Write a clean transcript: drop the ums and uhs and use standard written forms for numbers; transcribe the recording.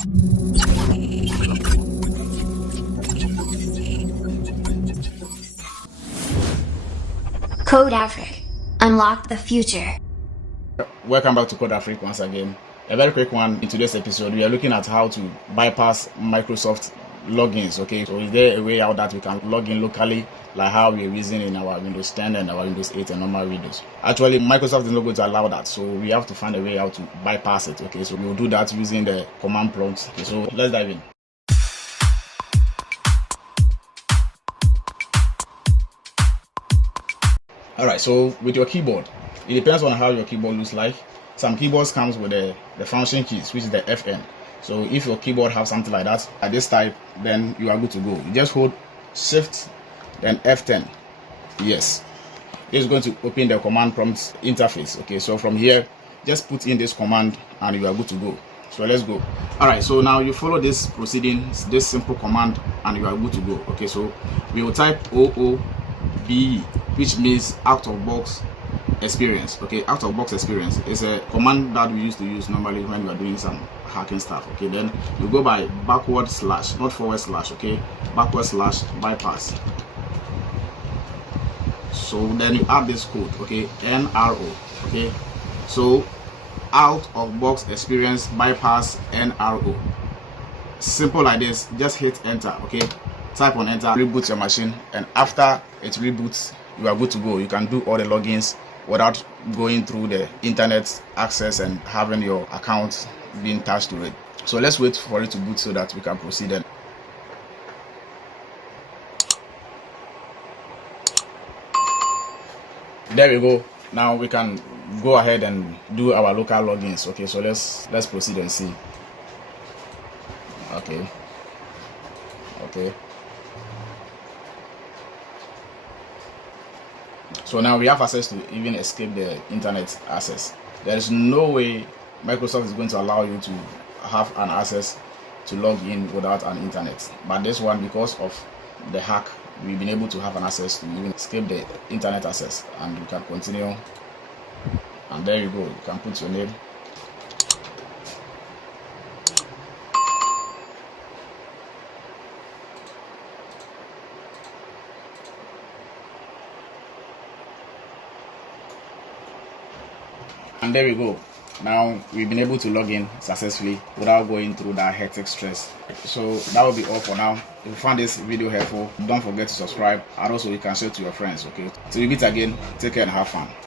Code Africa. Unlock the future. Welcome back to Code Africa once again. A very quick one. In today's episode, we are looking at how to bypass Microsoft logins. Okay, so is there a way out that we can log in locally, like how we're using in our Windows 10 and our Windows 8 and normal Windows? Actually, Microsoft is not going to allow that, so we have to find a way how to bypass it. Okay, so we'll do that using the command prompt. Okay, so let's dive in. Alright, so with your keyboard, it depends on how your keyboard looks like. Some keyboards comes with the function keys, which is the FN. So if your keyboard have something like that at this type, then you are good to go. You just hold Shift then F10. Yes, this is going to open the command prompt interface. Okay, so from here, just put in this command and you are good to go. So let's go. Alright, so now you follow this proceedings, this simple command, and you are good to go. Okay, so we will type OOBE, which means out of box experience. Okay, out of box experience is a command that we used to use normally when we are doing some hacking stuff. Okay, then you go by backward slash, not forward slash. Okay, backward slash bypass. So then you add this code. Okay, NRO. Okay, so out of box experience bypass NRO. Simple like this. Just hit enter. Okay, type on enter, reboot your machine, and after it reboots, you are good to go. You can do all the logins without going through the internet access and having your account being attached to it. So let's wait for it to boot so that we can proceed. And there we go. Now we can go ahead and do our local logins. Okay, so let's proceed and see. Okay. So now we have access to even escape the internet access. There is no way Microsoft is going to allow you to have an access to log in without an internet. But this one, because of the hack, we've been able to have an access to even escape the internet access, and you can continue. And there you go. You can put your name. And there we go. Now we've been able to log in successfully without going through that hectic stress. So that will be all for now. If you found this video helpful, don't forget to subscribe, and also you can share to your friends. Okay, till we meet again, take care and have fun.